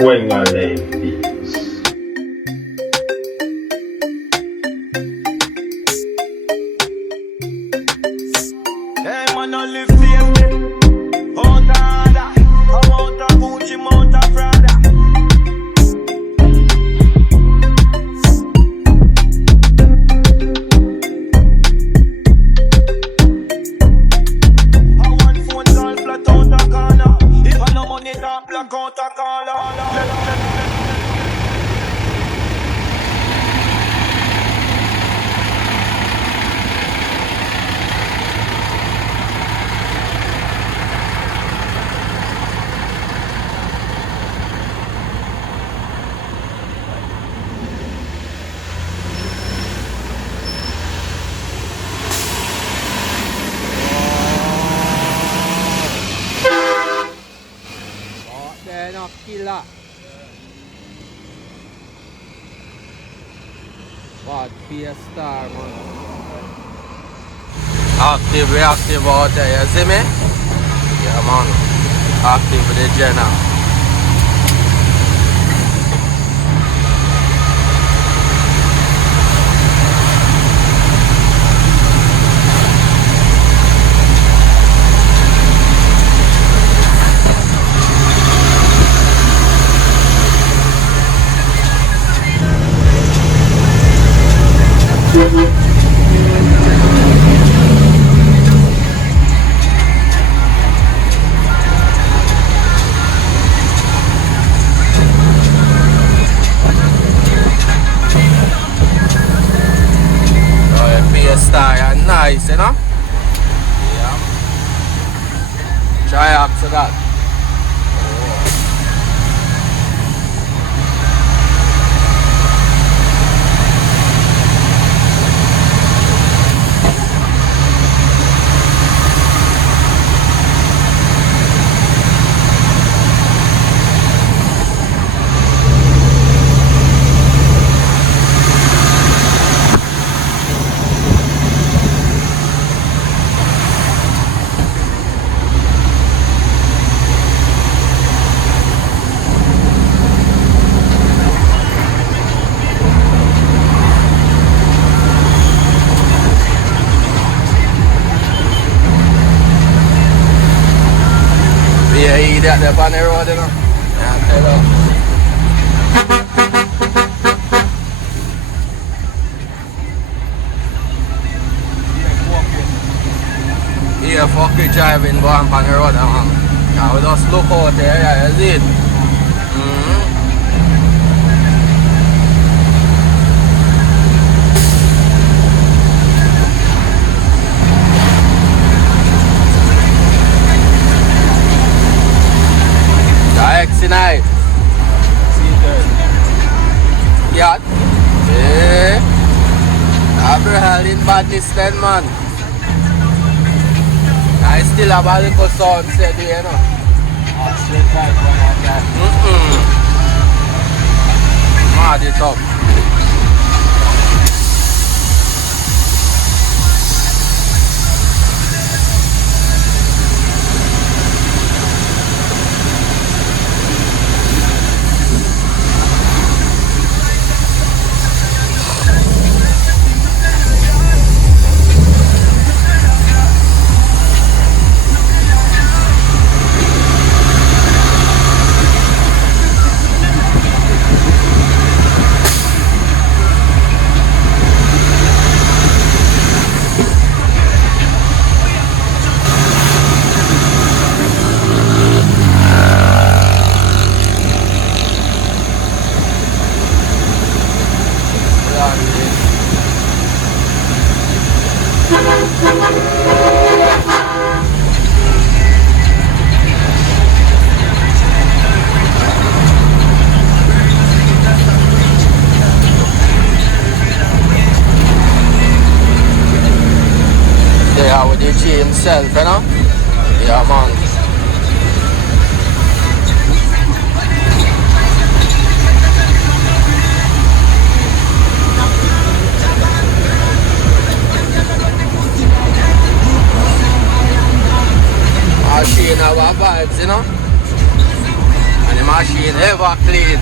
When I leave this. Hey man, I live safety. Out of order. I'm out of Gucci, I'm out of Prada. I want phone call flat out a corner. If I no money, talk black out a caller. Then off killer. What be a star, man. Active, reactive out there, you see me? Yeah, man. Active with the Jenna. Star nice, you know? Yeah. Try up to that. Yeah, he that up on the road, you know. Yeah, hello. Yeah, fuck you driving going on the road, man. Now we just look out there, yeah, you see it? Tonight. Yeah. Yeah. Abraham in badness then, man. I still have a little sunset, you know. Mad it up. Yeah, with the G himself, you know? Yeah, man. Machine have vibes, you know? And the machine ever clean.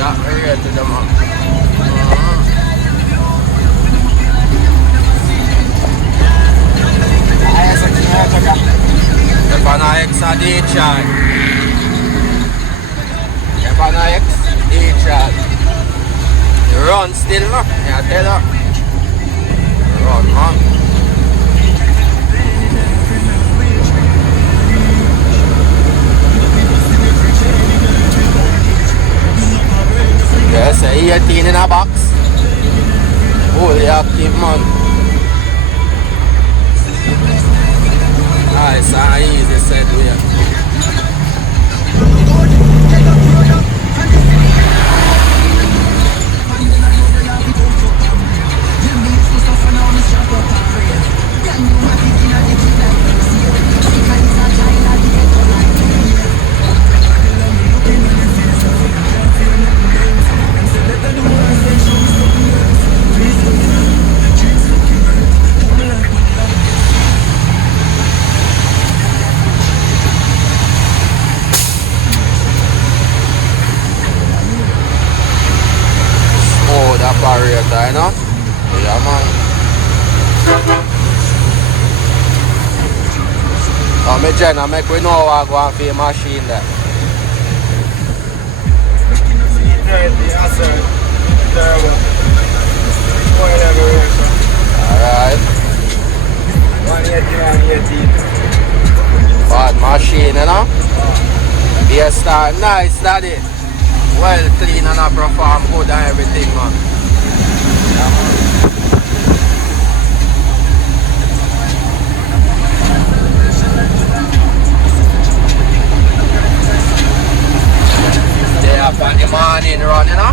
That area to them up. The Pana X are D-Charge. The Pana X D-Charge. You run still, no? Yeah, tell her. Run, man. Yes, 18 in a box. Fully active, man. Nice and easy set here. Operator, you know? Yeah, man. So, me Jenna, make we know what going for your machine there. Alright. 180. Bad machine, you know? Yes, nice, daddy. Well clean and I perform good and everything, man. They up on the morning run, you know?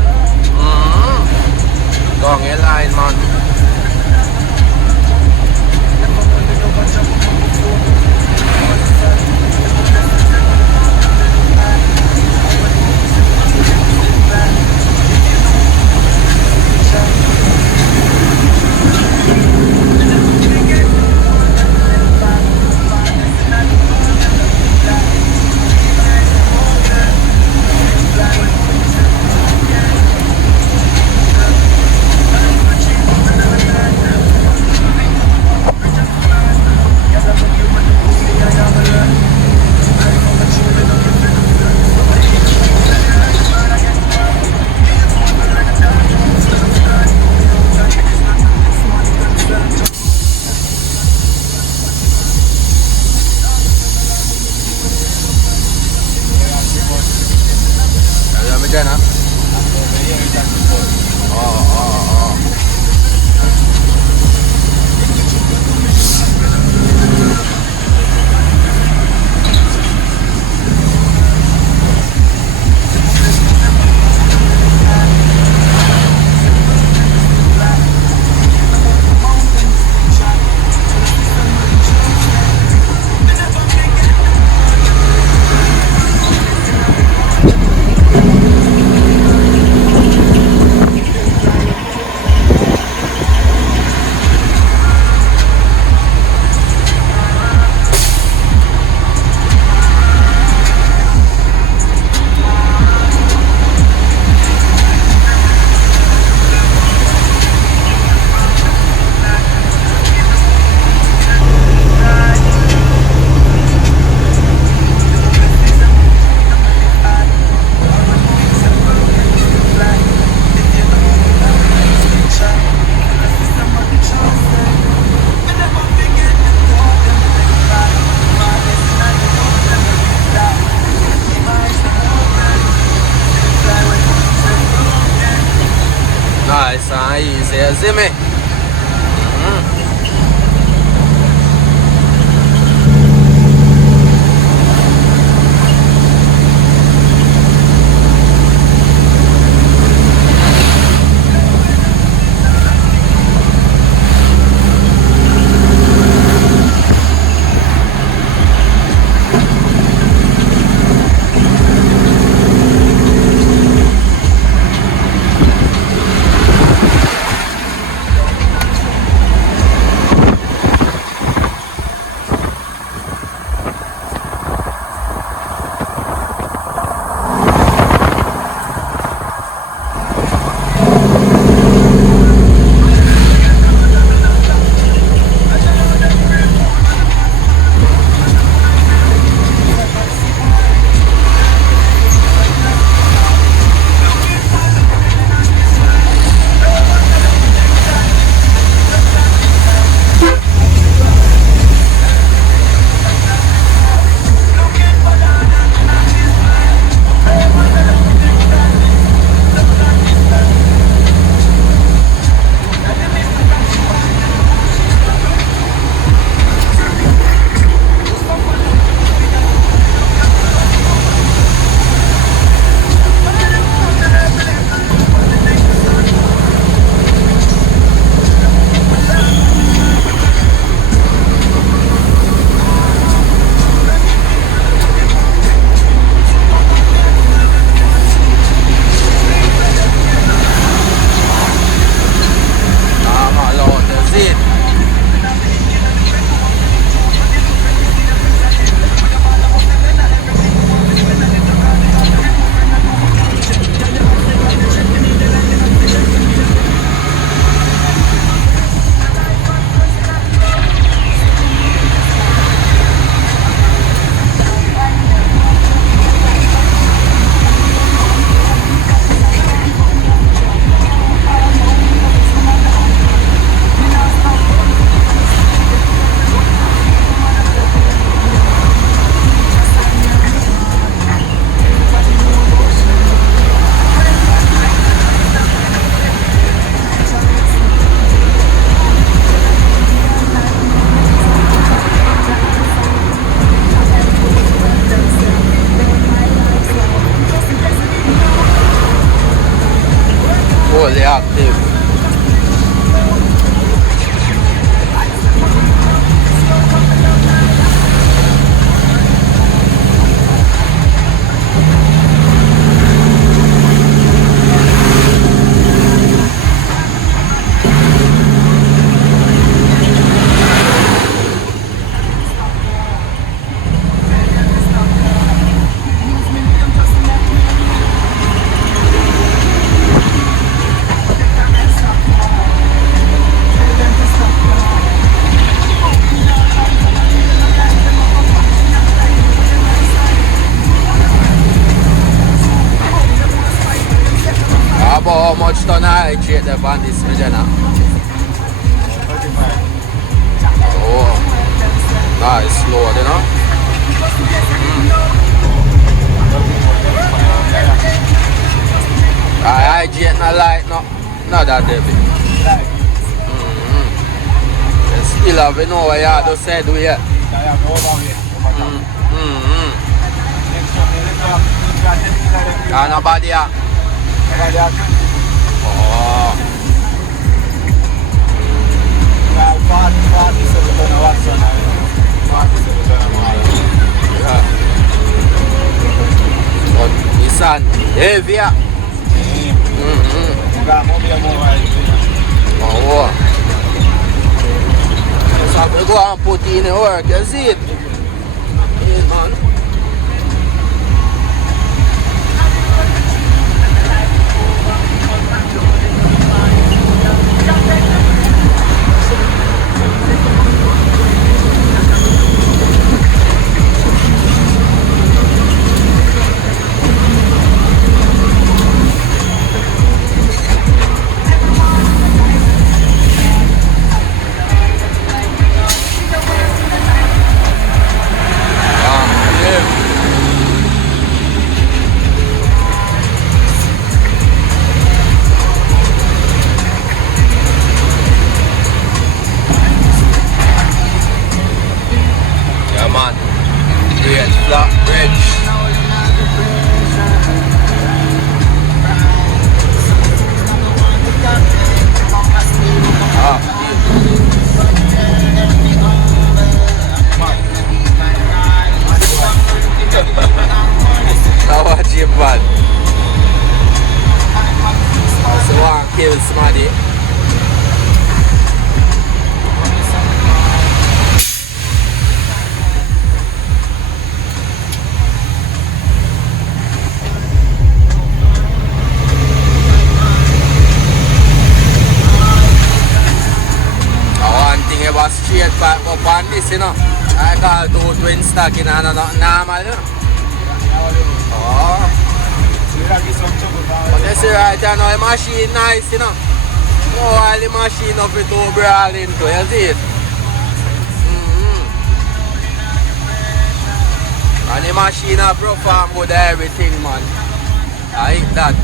Down the line, man. Nice and easy, you see me? fully active. About how much ton I hydrate the on this Medina? Oh, nice load, you know. I hydrate no light, not that heavy. Still have you know what you have to say do yet. Nobody here. Oh. Yeah. But Nissan heavier. Oh. So we go and put in the work, you see it? Yeah, man. Man. So one kill somebody. One thing about straight back up on this, you know. I call two twin stack in and not normal, you know. Oh. But you see right now, the machine nice, you know. All the machine of it overall into, you see it? And the machine have perform good everything, man. I hate that.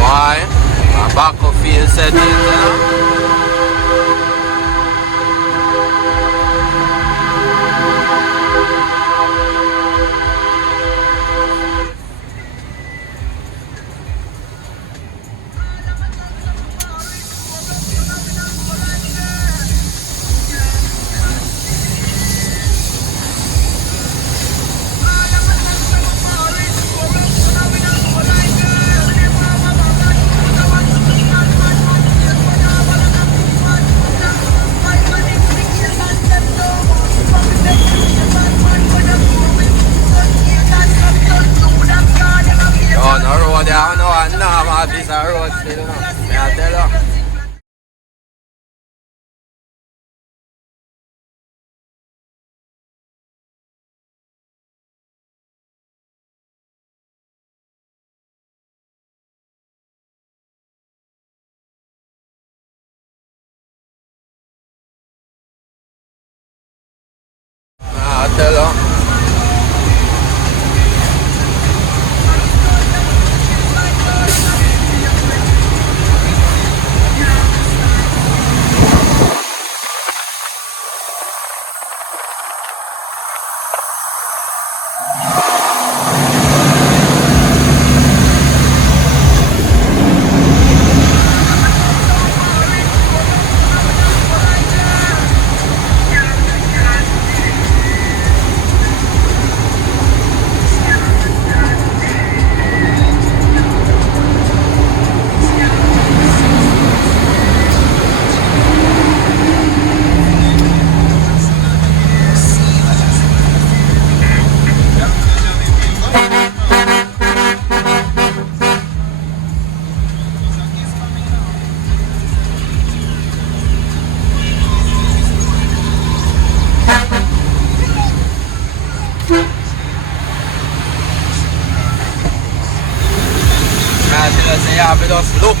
Why? My back of field settings, you know. This a road still, you know. May I tell you? I tell you.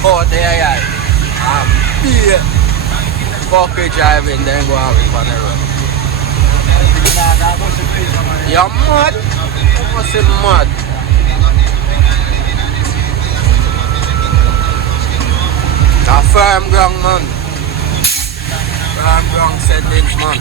out there, yeah. And be fucking driving, then go have it on the road. You're mad? What's it mad? A firm ground, man. Firm ground settings, man.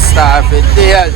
Star for days.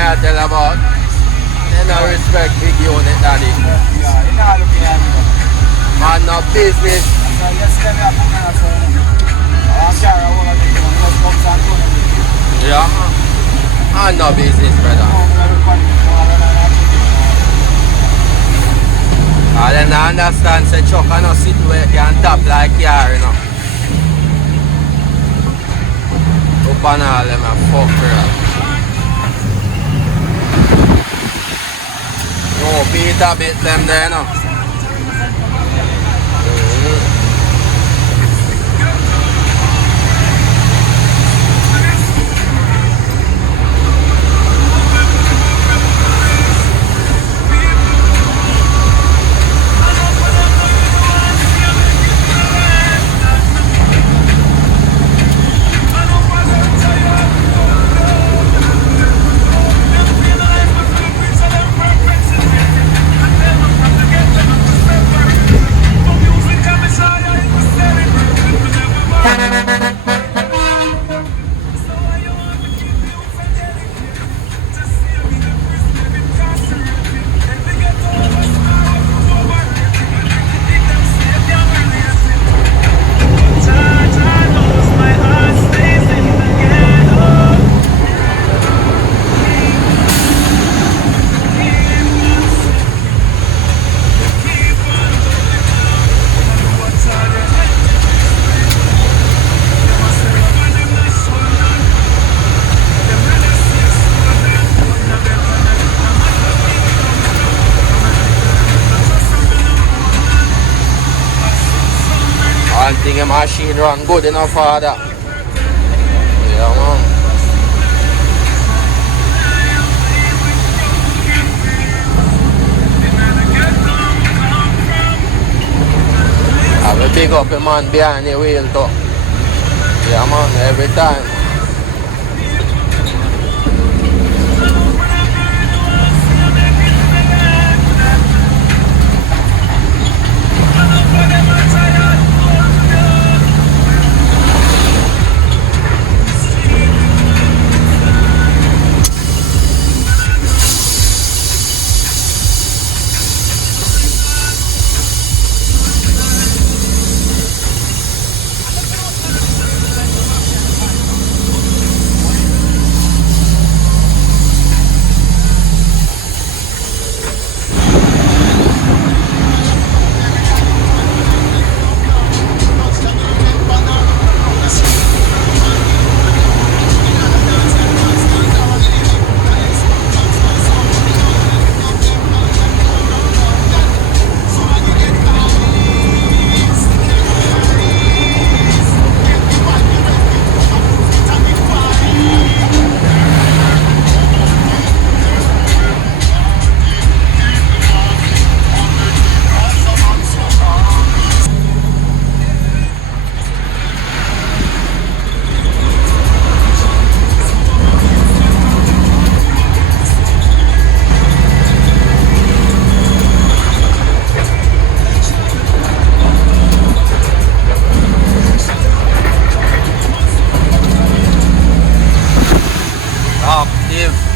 I tell about, they don't respect big unit, daddy. Yeah, you're not looking at me. Man, no business. So let's let me up on that. I'm carrying a woman with just comes and goes. Yeah, man, no business, brother. And then I understand, say Chuck, I no sit where you can tap like car, you know. Up on all them and fuck, bro. Oh, Peter bit them there, no. your machine run good enough for that. Yeah, man. I will pick up a man behind the wheel too. Yeah, man, every time. Active.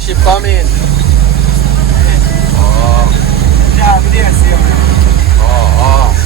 shift coming. Oh. Yeah, we didn't see him. Oh.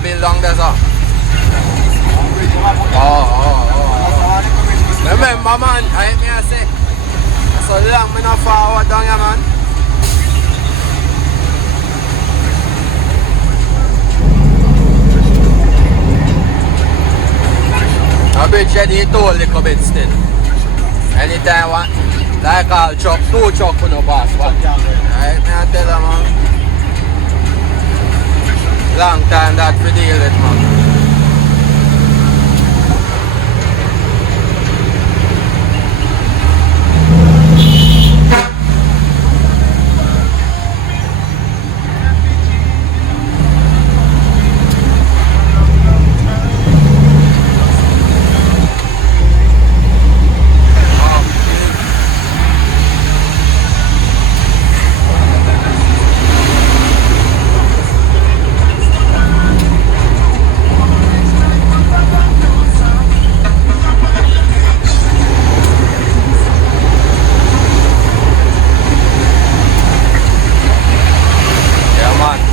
a build long there, sir. Bridge them up. Oh. Remember, man, I me I say, so long me not forward down here, man. A bridge ready to hold a little bit still. Anytime want, like all truck, 2 truck for no pass, but right, me I tell you, man. Long time that we deal with, man.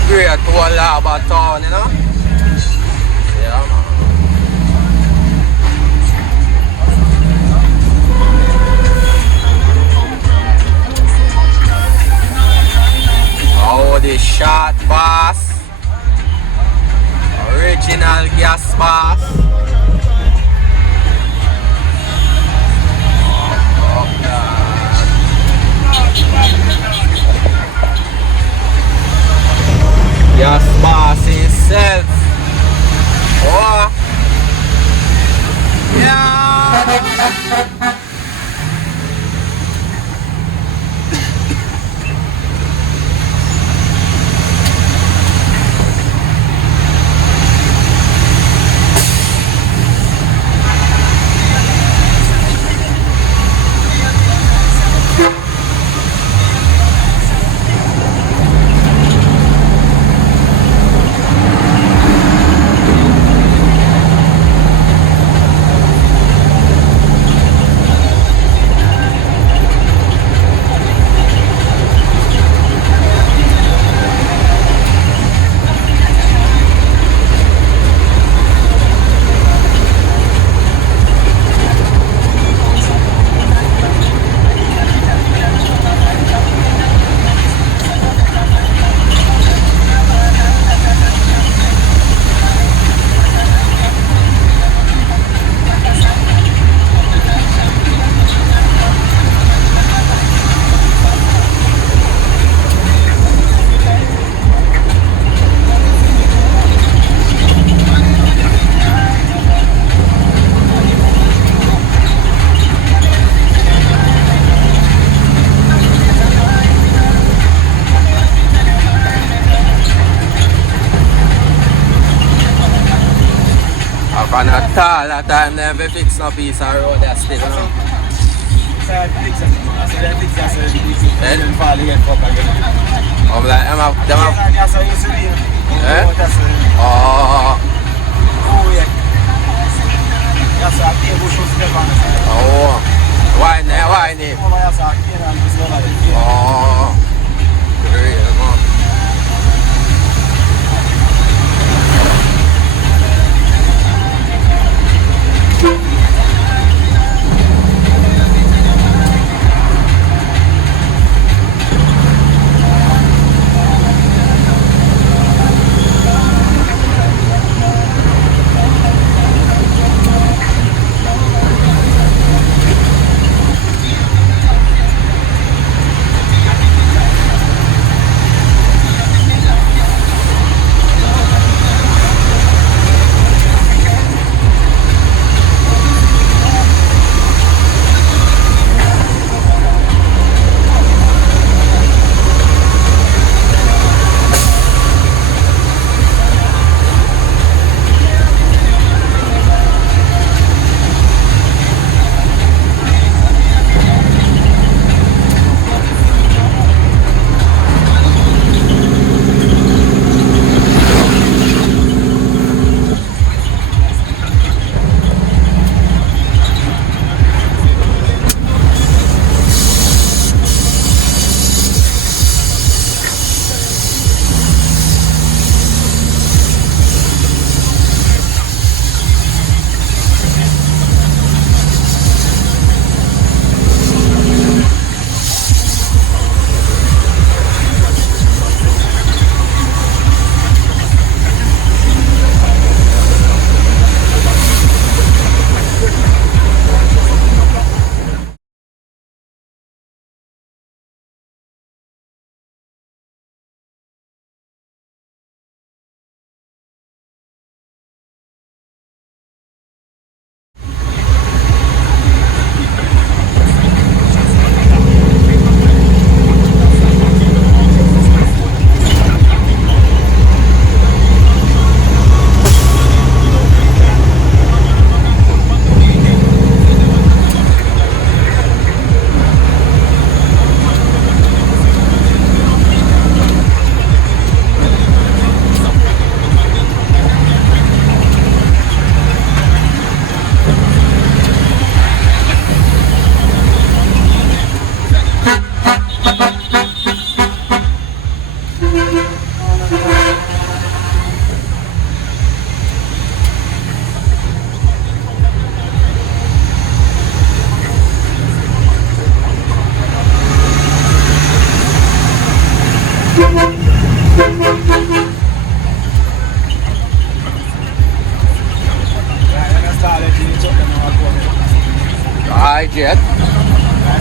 Great whole Harbour town, you know? Yeah, man. Oh, the short bass. Original gas bass. Oh, God. Gas bass itself. Oh. Yeah. And at all that time they have fixed no piece of road there still, you know. Then? I'm like, them have... Eh? Oh. Oh. Why not? Why not? Oh. Great, man.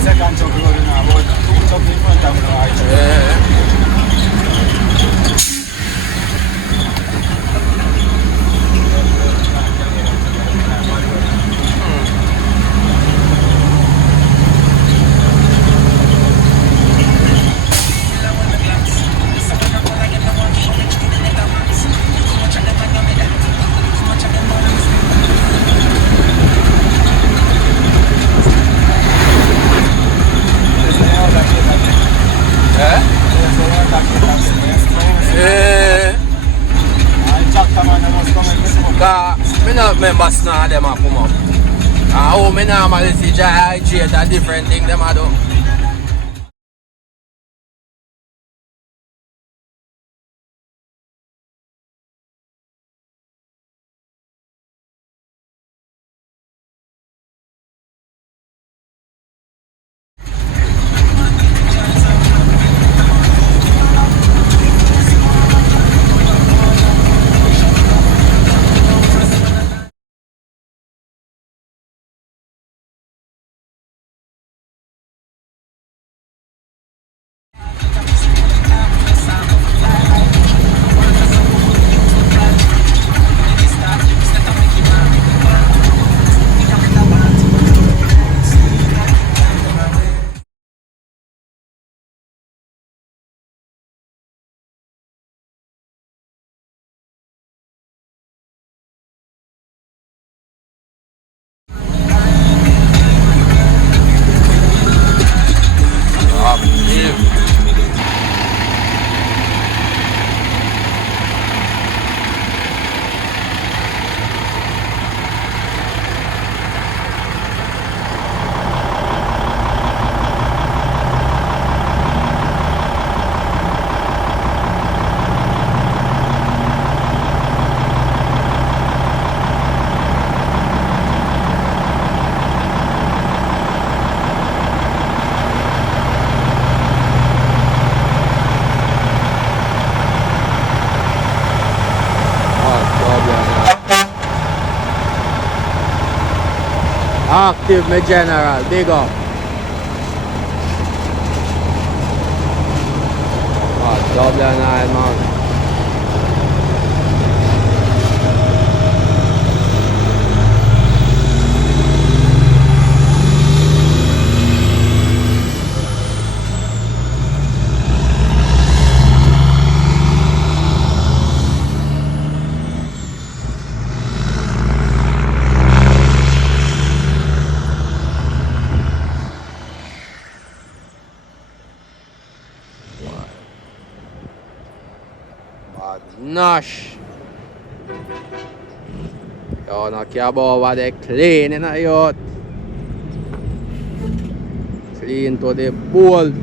second truck road now, but two trucks in front of me now, actually. Yeah. Eh? Yeah. Cause me not remember none of them a come up. And how me normally see J.I.G. a different thing them a do. Active me general, big up. Oh, Dublin Isle, man. Nash. Yo, no care about what they clean in a yacht. Clean to the bolt.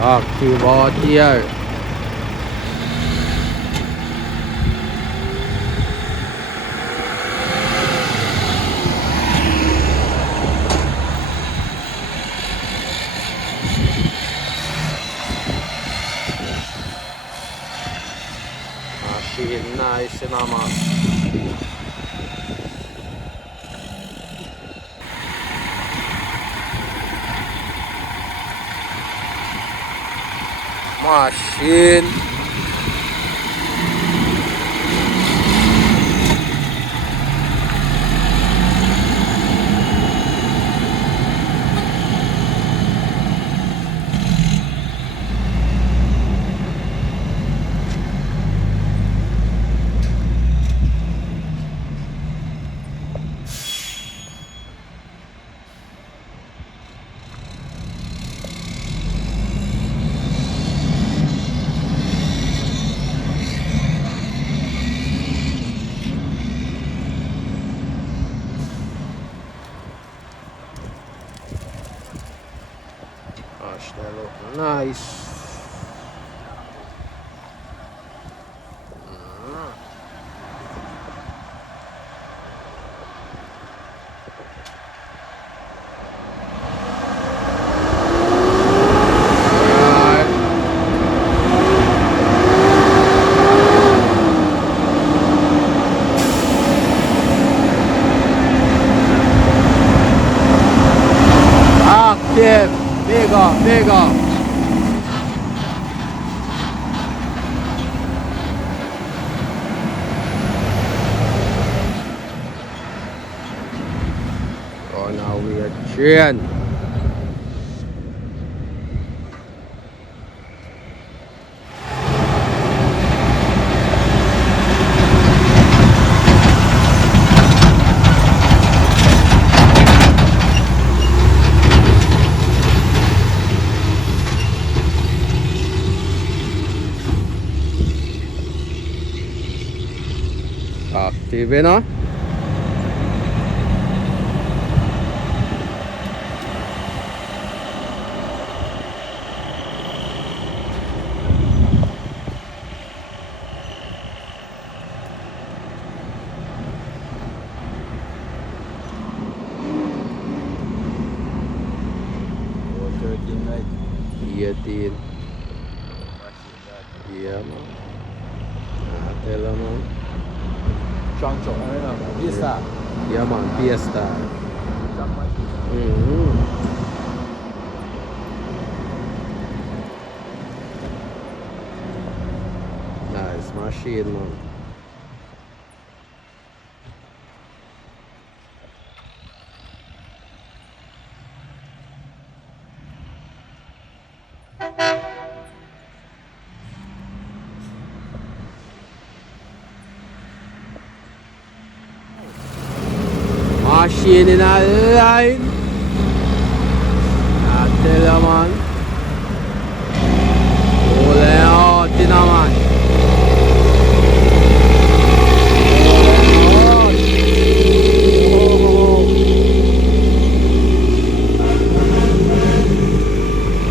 Active out here. Machine nice, man. Machine. Gosh, they look nice. big up. Oh, now we are train. Active, you know? Right? 18. Yeah, man. Tell her, man. Strong truck, I don't know. This star. Yeah, man. Fiesta. Strong machine. Mm-hmm. Nice machine, man. Machine in a line. I tell you, man. Hold it out in a man. Hold it out.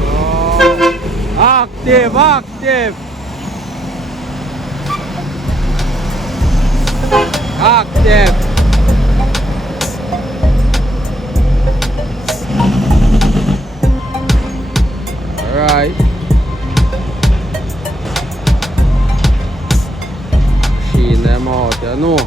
Oh. Active, active. Active. Right. Machine them out, you know.